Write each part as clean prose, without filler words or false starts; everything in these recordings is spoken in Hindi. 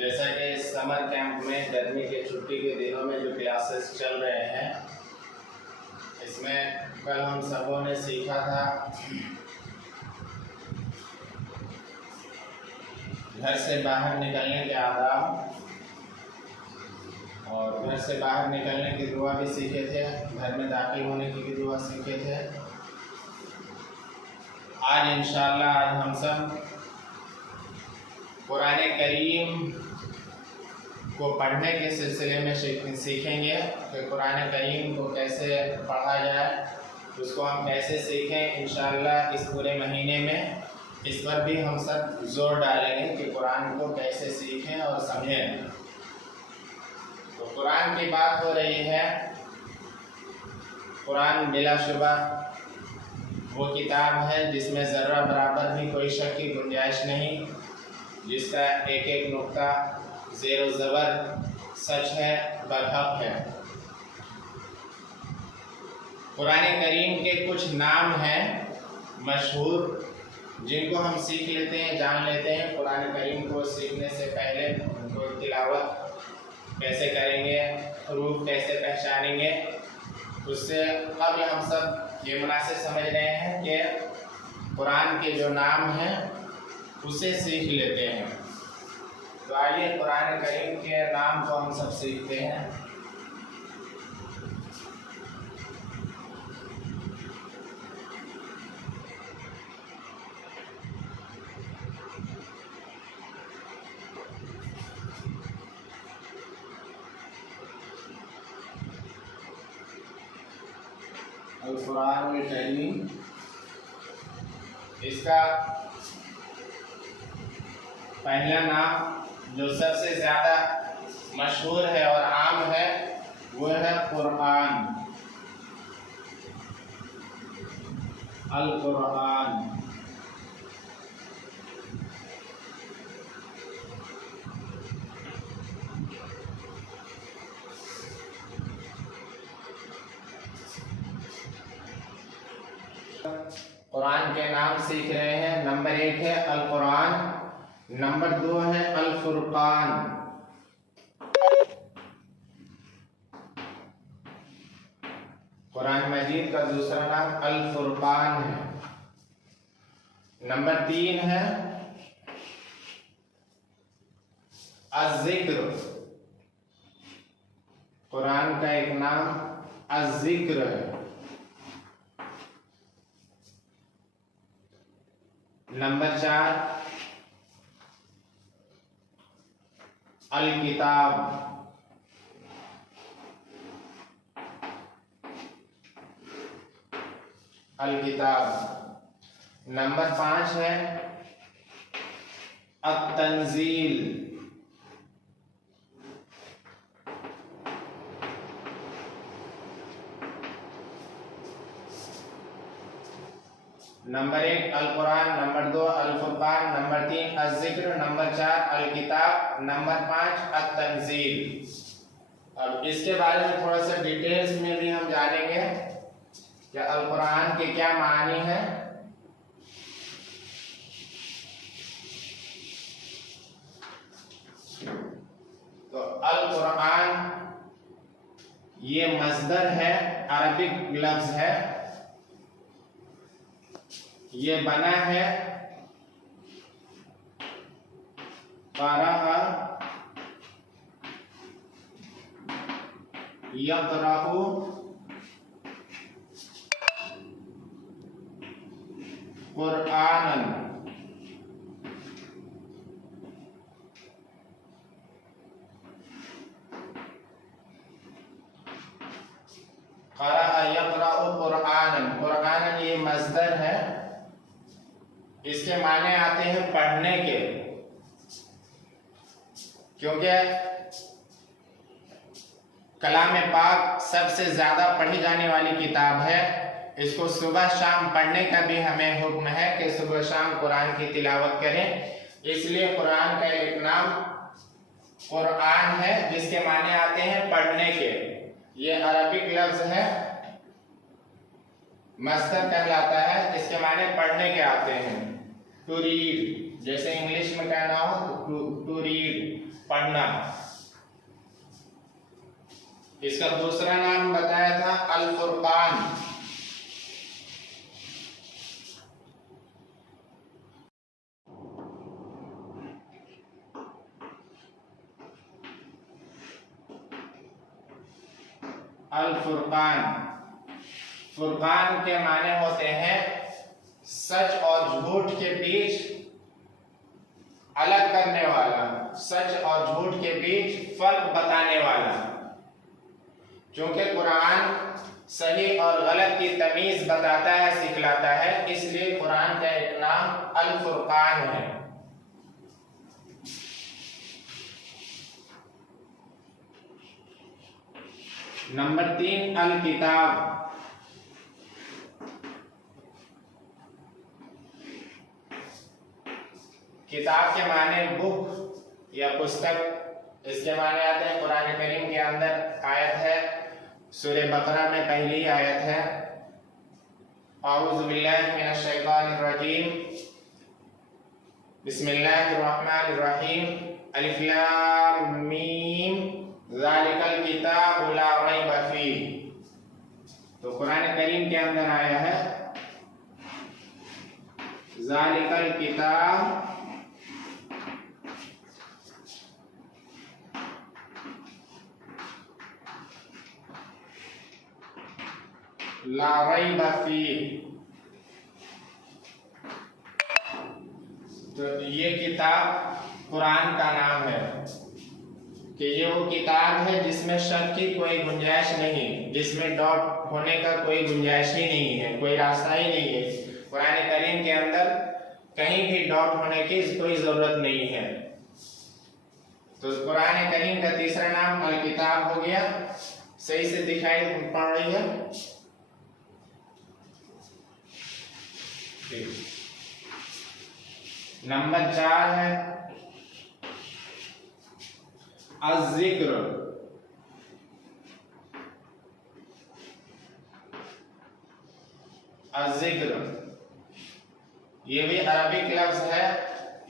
जैसा कि समर कैंप में गर्मी के छुट्टी के दिनों में जो क्लासेस चल रहे हैं, इसमें कल हम सबों ने सीखा था घर से बाहर निकलने के आदाब, और घर से बाहर निकलने की दुआ भी सीखे थे, घर में दाखिल होने की भी दुआ सीखे थे। आज इंशाअल्लाह आज हम सब कुरान करीम को पढ़ने के सिलसिले में सीखेंगे कि कुरान करीम को कैसे पढ़ा जाए, उसको हम कैसे सीखें। इंशाअल्लाह इस पूरे महीने में इस पर भी हम सब जोर डालेंगे कि कुरान को कैसे सीखें और समझें। तो कुरान की बात हो रही है। कुरान बिलाशुबा वो किताब है जिसमें ज़र्रा बराबर भी कोई शक की गुंजाइश नहीं, जिसका एक एक नुक्ता ज़ेर व ज़बर सच है, बरहक है। कुरान करीम के कुछ नाम हैं मशहूर, जिनको हम सीख लेते हैं, जान लेते हैं। कुरान करीम को सीखने से पहले उनको तिलावत कैसे करेंगे, हरूफ कैसे पहचानेंगे, उससे कबल हम सब ये मुनासिब समझ रहे हैं कि कुरान के जो नाम हैं उसे सीख लेते हैं। तो आइए कुरान करीम के नाम को हम सब सीखते हैं। अल कुरान करीम, इसका पहला नाम जो सबसे ज़्यादा मशहूर है और आम है वो है कुरान। अल कुरान। कुरान के नाम सीख रहे हैं। नंबर 1 है अल कुरान, नंबर 2 है अल फुरकान। कुरान मजीद का दूसरा नाम अल फुरकान है। नंबर 3 है अज़्ज़िक्र। कुरान का एक नाम अज़्ज़िक्र है। नंबर 4 अल किताब। अल किताब। नंबर 5 है अत-तंज़ील। नंबर 1 अल कुरान, नंबर 2 अल फुरकान, नंबर 3 अज़्ज़िक्र, नंबर 4 अल किताब, नंबर 5 अत-तंज़ील। अब इसके बारे में थोड़ा सा डिटेल्स में भी हम जानेंगे कि अल कुरान के क्या मानी है। तो अल कुरान ये मस्दर है, अरबिक लफ्ज है। ये बना है क़रअ यक़रअु, क़ुरआनन। क़रअ यक़रअु क़ुरआनन। क़ुरआनन ये मस्दर है, इसके माने आते हैं पढ़ने के, क्योंकि कलाम पाक सबसे ज़्यादा पढ़ी जाने वाली किताब है। इसको सुबह शाम पढ़ने का भी हमें हुक्म है कि सुबह शाम कुरान की तिलावत करें। इसलिए कुरान का एक नाम कुरान है, जिसके माने आते हैं पढ़ने के। ये अरबिक लफ्ज है, मस्दर कहलाता है, इसके माने पढ़ने के आते हैं। टू रीड, जैसे इंग्लिश में कहना हो तो टू रीड, पढ़ना। इसका दूसरा नाम बताया था अल फुरकान। अल फुरकान, फुरकान के माने होते हैं सच और झूठ के बीच अलग करने वाला, सच और झूठ के बीच फर्क बताने वाला। क्योंकि कुरान सही और गलत की तमीज बताता है, सिखलाता है, इसलिए कुरान का एक नाम अल फुरकान है। नंबर 3 अल किताब। किताब के माने बुक या पुस्तक, इसके माने आते हैं कुरान करीम के अंदर आयत है, सूरह बकरा में पहली आयत है, औज़ु बिल्लाहि मिनश शैतानिर रजीम, बिस्मिल्लाहिर रहमानिर रहीम, अलिफ लाम मीम, ज़ालिकल किताबु ला रैब फीह। तो कुरान करीम के अंदर आया है ज़ालिकल किताब ला रैब फीह। तो ये किताब कुरान का नाम है कि ये वो किताब है जिसमें शक की कोई गुंजाइश नहीं, जिसमें डॉट होने का कोई गुंजाइश ही नहीं है, कोई रास्ता ही नहीं है। कुरान करीम के अंदर कहीं भी डॉट होने की कोई जरूरत नहीं है। तो कुरान करीम का तीसरा नाम अल किताब हो गया। सही से दिखाई पड़ रही है? नंबर 4 है अज़्ज़िक्र। अज़्ज़िक्र ये भी अरबिक लफ्ज है।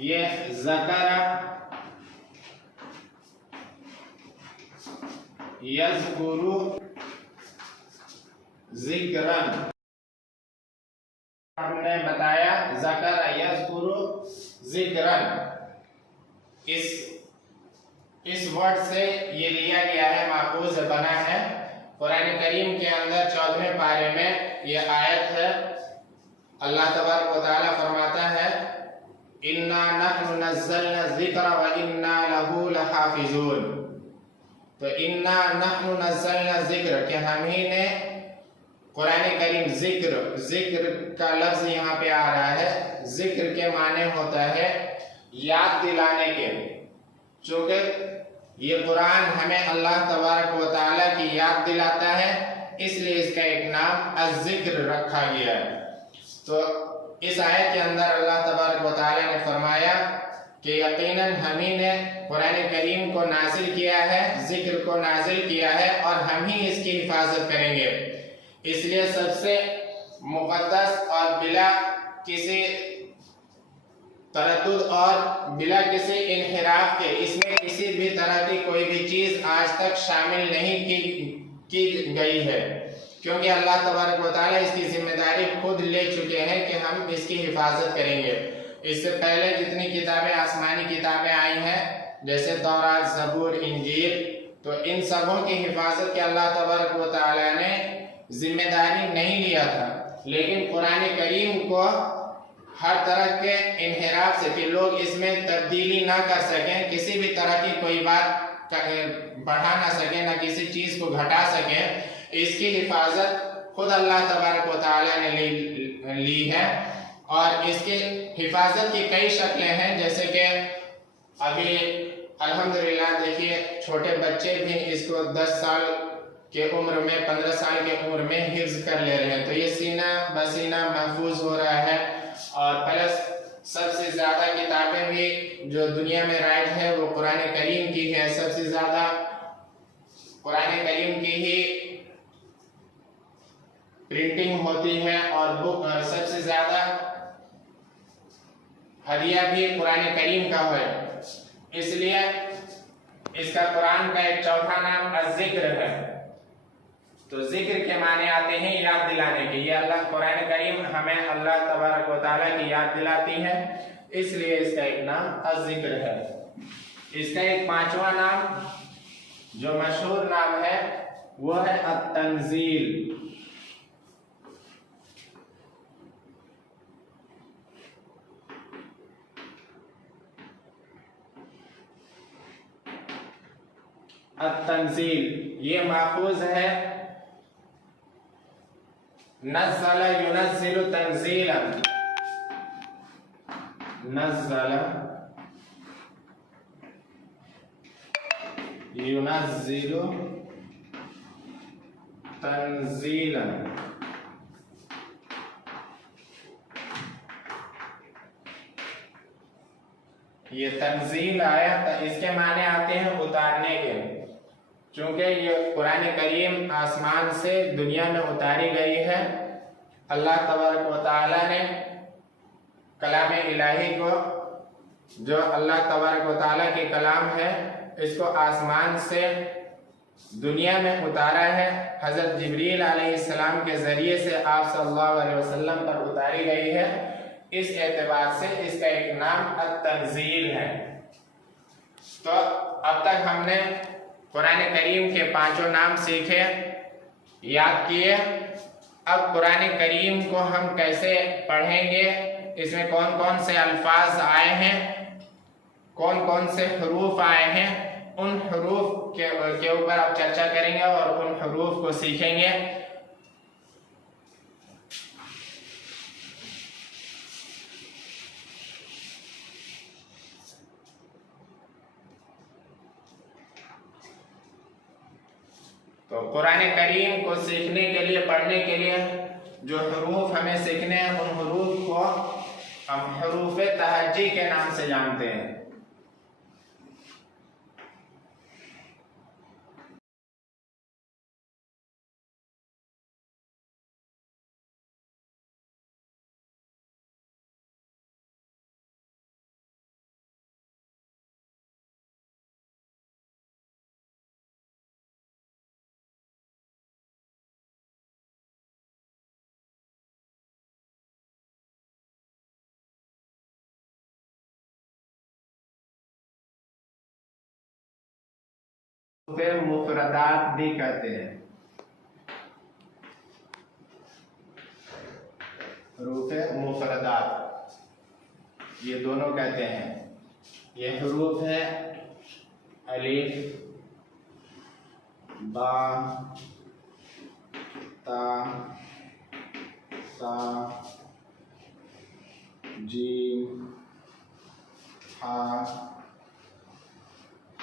ये ज़करा यज़कुरु ज़िक्रन। हमने बताया ज़करा यज़कुरु ज़िक्रन, इस वर्ड से ये लिया गया है, माखूज बना है। कुरान करीम के अंदर 14वें पारे में ये आयत है। अल्लाह तबारक व तआला फरमाता है इन्ना नहनु नज़्ज़लना ज़िक्रा व इन्ना लहू लहाफ़िज़ून। तो इन्ना नहनु नज़्ज़लना ज़िक्र कि हम ही ने कुरान करीम, जिक्र का लफ्ज यहाँ पे आ रहा है। जिक्र के माने होता है याद दिलाने के। चूंकि ये कुरान हमें अल्लाह तबारक व तआला की याद दिलाता है, इसलिए इसका एक नाम अज़्ज़िक्र रखा गया है। तो इस आयत के अंदर अल्लाह तबारक व तआला ने फरमाया कि यकीनन हम ही ने कुरान करीम को नाजिल किया है, जिक्र को नाजिल किया है, और हम ही इसकी हिफाजत करेंगे। इसलिए सबसे मुक़द्दस और बिला किसी तरद्दुद और बिला किसी इनहिराफ के इसमें किसी भी तरह की कोई भी चीज आज तक शामिल नहीं की गई है, क्योंकि अल्लाह तबारक व तआला इसकी जिम्मेदारी खुद ले चुके हैं कि हम इसकी हिफाजत करेंगे। इससे पहले जितनी किताबें, आसमानी किताबें आई हैं, जैसे तौरात, ज़बूर, इंजील, तो इन सबों की हिफाजत के अल्लाह तबारक व तआला ने जिम्मेदारी नहीं लिया था। लेकिन कुरान करीम को हर तरह के इनहिराफ से कि लोग इसमें तब्दीली ना कर सकें, किसी भी तरह की कोई बात बढ़ा ना सके, ना किसी चीज को घटा सके, इसकी हिफाजत खुद अल्लाह तबारक व तआला ने ली है। और इसकी हिफाजत की कई शक्लें हैं, जैसे कि अभी अल्हम्दुलिल्लाह देखिए छोटे बच्चे भी इसको 10 साल के उम्र में, 15 साल के उम्र में हिफ्ज कर ले रहे हैं। तो ये सीना बसीना महफूज हो रहा है। और प्लस सबसे ज्यादा किताबें भी जो दुनिया में राइट है वो कुरान करीम की है। सबसे ज्यादा कुरान करीम की ही प्रिंटिंग होती है और बुक सबसे ज्यादा हदिया भी कुरान करीम का है, इसलिए इसका कुरान का एक चौथा नाम अज़िक्र है। तो जिक्र के माने आते हैं याद दिलाने के। ये अल्लाह कुरान करीम हमें अल्लाह तबारक व तआला की याद दिलाती है, इसलिए इसका एक नाम अज़िक्र है। इसका एक पांचवा नाम जो मशहूर नाम है वो है अत-तंज़ील। अत-तंज़ील ये माखूज है नज़्ज़ल युनज़्ज़िलु तंज़ीलन। नज़्ज़ल युनज़्ज़िलु तंज़ीलन। ये तंज़ील आया तो इसके माने आते हैं उतारने के, चूंकि ये कुरान करीम आसमान से दुनिया में उतारी गई है। अल्लाह तबारक व तआला ने कलाम इलाही को, जो अल्लाह तबारक व तआला के कलाम है, इसको आसमान से दुनिया में उतारा है। हजरत जिब्रील अलैहिस्सलाम के जरिए से आप सल्लल्लाहु अलैहि वसल्लम पर उतारी गई है। इस एतबार से इसका एक नाम अत-तंज़ील है। तो अब तक हमने कुरान करीम के पांचों नाम सीखे, याद किए। अब कुरान करीम को हम कैसे पढ़ेंगे, इसमें कौन कौन से अल्फाज आए हैं, कौन कौन से हरूफ आए हैं, उन हरूफ के ऊपर आप चर्चा करेंगे और उन हरूफ को सीखेंगे। तो कुरान करीम को सीखने के लिए, पढ़ने के लिए जो हरूफ हमें सीखने हैं, उन हरूफ को हम हरूफ तहज्जी के नाम से जानते हैं। फिर मुफरदात भी कहते हैं। हरूफ मुफरदात ये दोनों कहते हैं। ये हरूफ है अलिफ, बा, ता, सा, जीम, हा,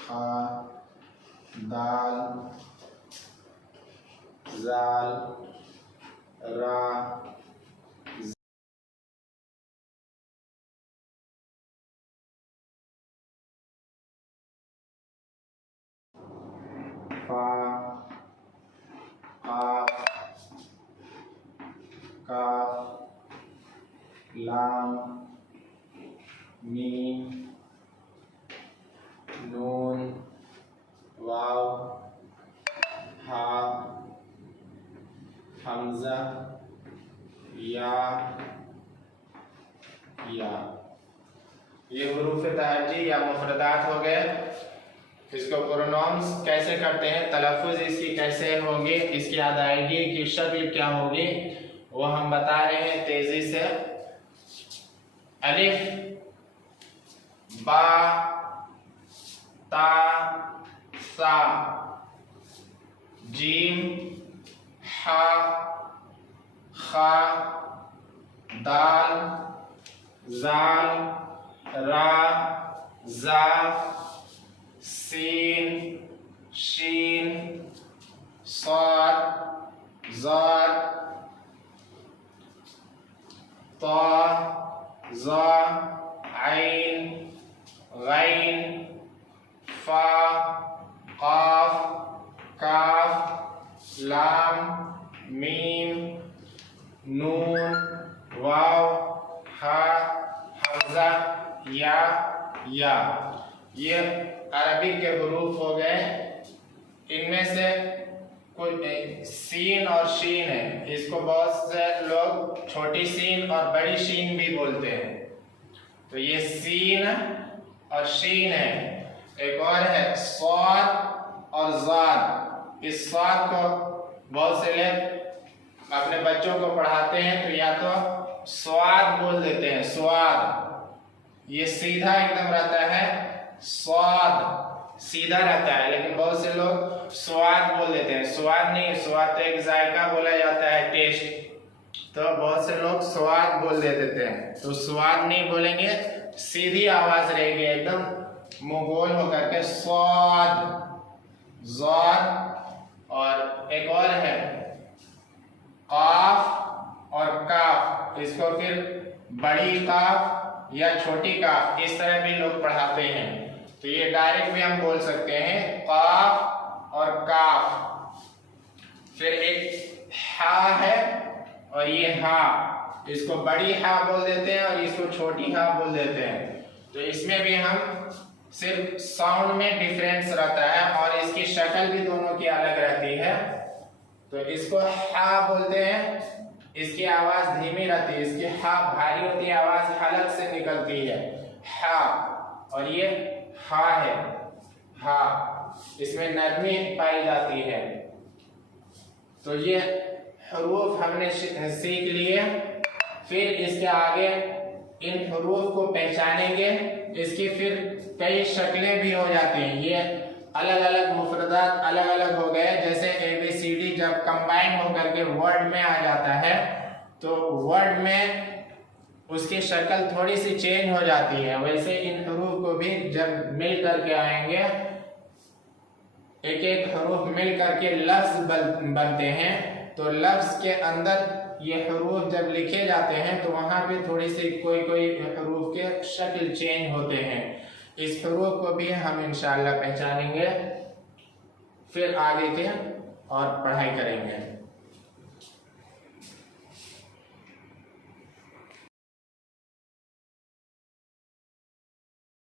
खा, दाल, जाल, रा, फा, काफ, काफ, लाम, मीम, नून, वाव, हा, हमजा, या। ये हुरूफ तहज्जी या मुफरदात हो गए। इसको प्रोनाउंस कैसे करते हैं, तलफ़ुज़ इसकी कैसे होगी, इसकी अदायगी की शक्ल क्या होगी, वो हम बता रहे हैं तेजी से। अलिफ, बा, ता, सा, जीम, हा, खा, दाल, जाल, रा, जा, सीन, शीन, साद, ज़ाद, ता, ज़ा, ऐन, गैन, फा, काफ, काफ, लाम, मीम, नून, वाव, हा, हमजा, या। ये अरबी के हुरूफ हो गए। इनमें से कुछ सीन और शीन है, इसको बहुत से लोग छोटी सीन और बड़ी शीन भी बोलते हैं। तो ये सीन और शीन है। एक और है स्वाद और ज़ाद। इस स्वाद को बहुत से लोग अपने बच्चों को पढ़ाते हैं तो या तो स्वाद बोल देते हैं, स्वाद। ये सीधा एकदम रहता है, स्वाद सीधा रहता है, लेकिन बहुत से लोग स्वाद बोल देते हैं। स्वाद नहीं, स्वाद तो एक जायका बोला जाता है, टेस्ट। तो बहुत से लोग स्वाद बोल देते हैं, तो स्वाद नहीं बोलेंगे, सीधी आवाज रहेगी एकदम मुंह गोल होकर के, स्वाद, ज़ाद। और एक और है काफ और काफ। इसको फिर बड़ी काफ या छोटी काफ इस तरह भी लोग पढ़ाते हैं। तो ये डायरेक्ट भी हम बोल सकते हैं, काफ और काफ। फिर एक हा है और ये हा, इसको बड़ी हा बोल देते हैं और इसको छोटी हा बोल देते हैं। तो इसमें भी हम सिर्फ साउंड में डिफरेंस रहता है और इसकी शक्ल भी दोनों की अलग रहती है। तो इसको हा बोलते हैं, इसकी आवाज धीमी रहती है, इसकी हा भारी होती है, आवाज हलक से निकलती है, हा। और ये हा है, हा, इसमें नरमी पाई जाती है। तो ये हरूफ हमने सीख लिए। फिर इसके आगे इन हरूफ को पहचानेंगे, इसकी फिर कई शक्लें भी हो जाती हैं। ये अलग अलग मुफरदात अलग अलग हो गए। जैसे ABCD जब कंबाइन होकर के वर्ड में आ जाता है तो वर्ड में उसकी शक्ल थोड़ी सी चेंज हो जाती है। वैसे इन हरूफ को भी जब मिल करके आएंगे, एक एक हरूफ मिल करके लफ्ज बनते हैं। तो लफ्ज के अंदर ये हरूफ जब लिखे जाते हैं तो वहां पे थोड़ी सी कोई हरूफ के शक्ल चेंज होते हैं। इस हरूफ को भी हम इंशाअल्लाह पहचानेंगे, फिर आगे के और पढ़ाई करेंगे।